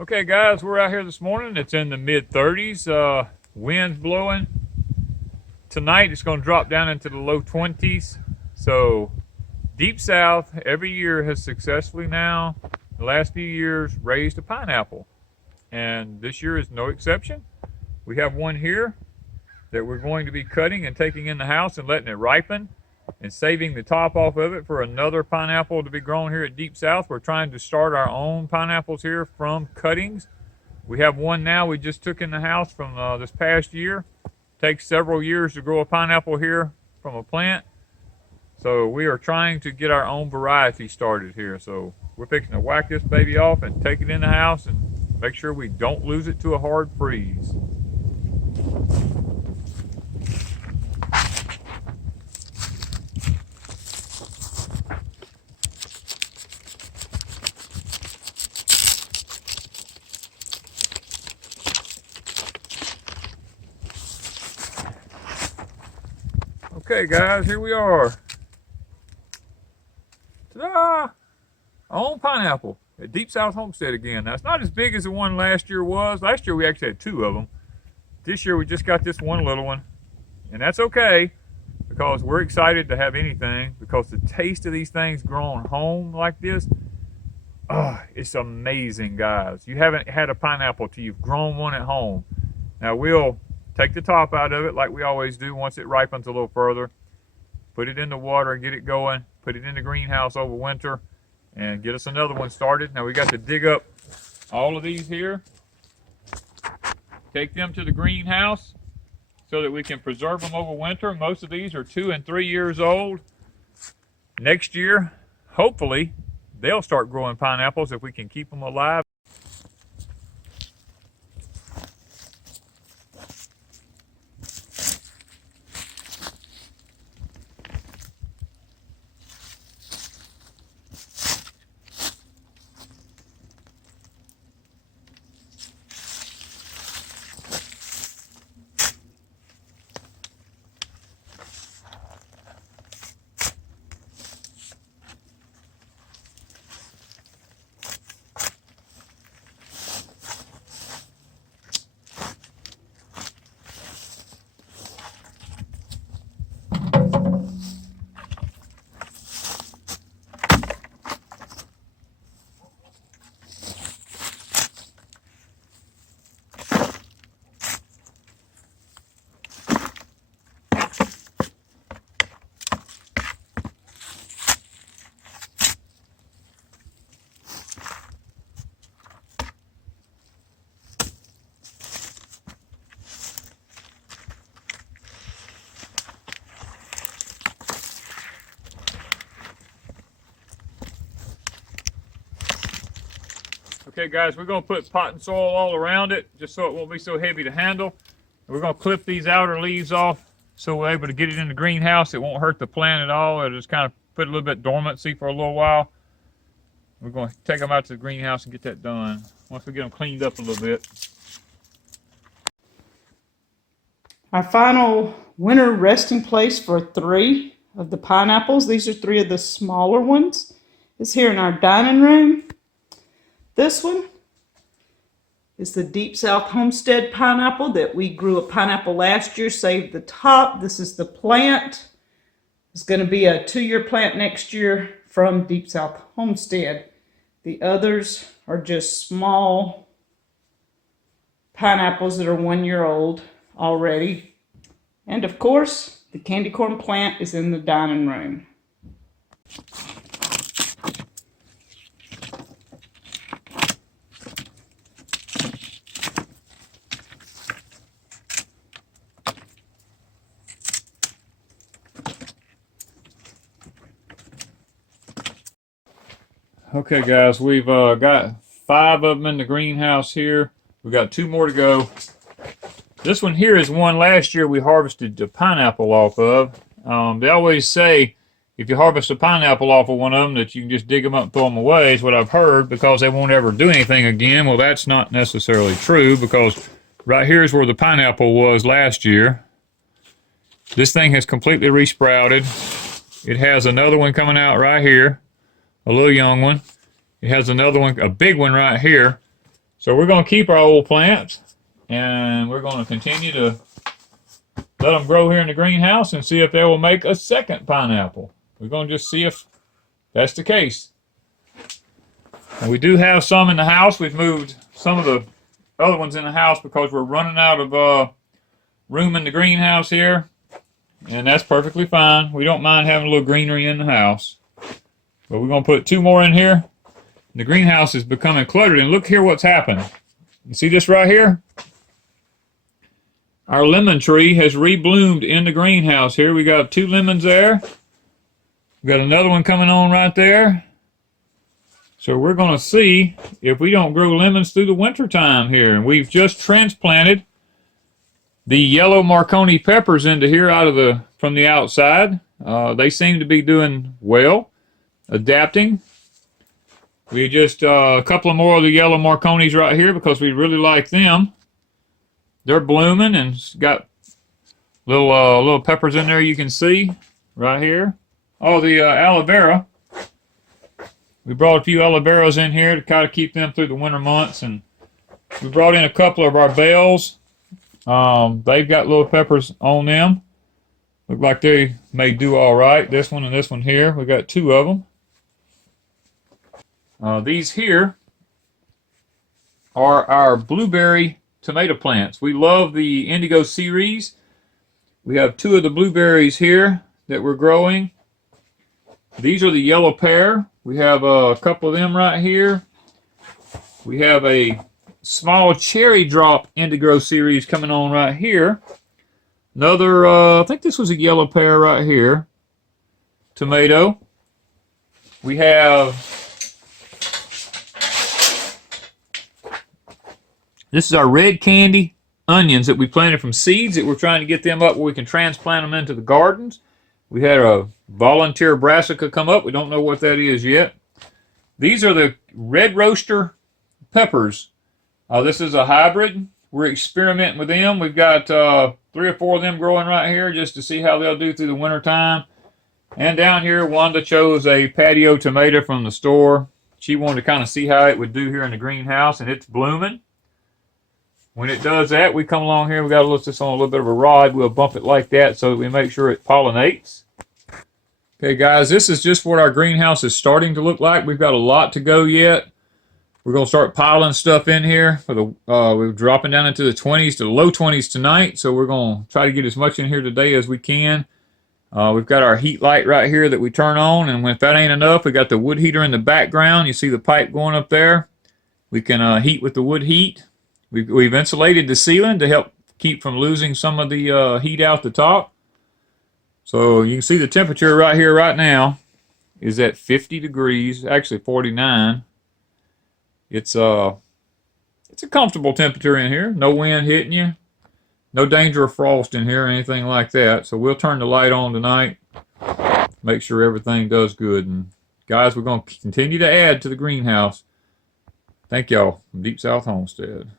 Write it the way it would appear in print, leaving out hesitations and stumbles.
Okay, guys, we're out here this morning. It's in the mid-30s. Wind's blowing. Tonight it's going to drop down into the low 20s. So, Deep South every year has successfully now, the last few years, raised a pineapple. And this year is no exception. We have one here that we're going to be cutting and taking in the house and letting it ripen and saving the top off of it for another pineapple to be grown here at Deep South. We're trying to start our own pineapples here from cuttings. We have one now we just took in the house from this past year. Takes several years to grow a pineapple here from a plant. So we are trying to get our own variety started here. So we're fixing to whack this baby off and take it in the house and make sure we don't lose it to a hard freeze. Okay, guys, here we are. Ta-da! Our own pineapple at Deep South Homestead again. Now, it's not as big as the one last year was. Last year we actually had two of them. This year we just got this one little one. And that's okay, because we're excited to have anything, because the taste of these things grown home like this, it's amazing, guys. You haven't had a pineapple till you've grown one at home. Now, we'll take the top out of it like we always do once it ripens a little further. Put it in the water and get it going. Put it in the greenhouse over winter and get us another one started. Now we got to dig up all of these here. Take them to the greenhouse so that we can preserve them over winter. Most of these are 2 and 3 years old. Next year, hopefully, they'll start growing pineapples if we can keep them alive. Okay, guys, we're going to put pot and soil all around it just so it won't be so heavy to handle. We're going to clip these outer leaves off so we're able to get it in the greenhouse. It won't hurt the plant at all. It'll just kind of put a little bit dormancy for a little while. We're going to take them out to the greenhouse and get that done once we get them cleaned up a little bit. Our final winter resting place for 3 of the pineapples, these are 3 of the smaller ones, is here in our dining room. This one is the Deep South Homestead pineapple that we grew a pineapple last year, saved the top. This is the plant. It's going to be a 2-year plant next year from Deep South Homestead. The others are just small pineapples that are 1 year old already. And of course, the candy corn plant is in the dining room. Okay, guys, we've got 5 of them in the greenhouse here. We've got 2 more to go. This one here is one last year we harvested the pineapple off of. They always say if you harvest a pineapple off of one of them that you can just dig them up and throw them away is what I've heard, because they won't ever do anything again. Well, that's not necessarily true, because right here is where the pineapple was last year. This thing has completely resprouted. It has another one coming out right here, a little young one. It has another one, a big one right here. So we're going to keep our old plants, and we're going to continue to let them grow here in the greenhouse and see if they will make a second pineapple. We're going to just see if that's the case. And we do have some in the house. We've moved some of the other ones in the house because we're running out of room in the greenhouse here. And that's perfectly fine. We don't mind having a little greenery in the house. But we're going to put 2 more in here. The greenhouse is becoming cluttered. And look here what's happened. You see this right here? Our lemon tree has rebloomed in the greenhouse here. We got 2 lemons there. We got another one coming on right there. So we're going to see if we don't grow lemons through the winter time here. And we've just transplanted the yellow Marconi peppers into here from the outside. They seem to be doing well, adapting. We just a couple of more of the yellow Marconis right here because we really like them. They're blooming and got little peppers in there you can see right here. Oh, the aloe vera. We brought a few aloe veras in here to kind of keep them through the winter months, and we brought in a couple of our bells. They've got little peppers on them. Look like they may do all right. This one and this one here. We got 2 of them. These here are our blueberry tomato plants. We love the Indigo series. We have 2 of the blueberries here that we're growing. These are the yellow pear. We have a couple of them right here. We have a small cherry drop indigo series coming on right here. Another, I think this was a yellow pear right here. Tomato. We have, this is our red candy onions that we planted from seeds that we're trying to get them up where we can transplant them into the gardens. We had a volunteer brassica come up. We don't know what that is yet. These are the red roaster peppers. This is a hybrid. We're experimenting with them. We've got 3 or 4 of them growing right here just to see how they'll do through the winter time. And down here, Wanda chose a patio tomato from the store. She wanted to kind of see how it would do here in the greenhouse, and it's blooming. When it does that, we come along here. We got this on a little bit of a rod. We'll bump it like that so that we make sure it pollinates. Okay, guys, this is just what our greenhouse is starting to look like. We've got a lot to go yet. We're going to start piling stuff in here. We're dropping down into the 20s to the low 20s tonight, so we're going to try to get as much in here today as we can. We've got our heat light right here that we turn on, and if that ain't enough, we got the wood heater in the background. You see the pipe going up there. We can heat with the wood heat. We've insulated the ceiling to help keep from losing some of the heat out the top. So you can see the temperature right here right now is at 50 degrees, actually 49. It's a comfortable temperature in here. No wind hitting you. No danger of frost in here or anything like that. So we'll turn the light on tonight. Make sure everything does good. And guys, we're going to continue to add to the greenhouse. Thank y'all from Deep South Homestead.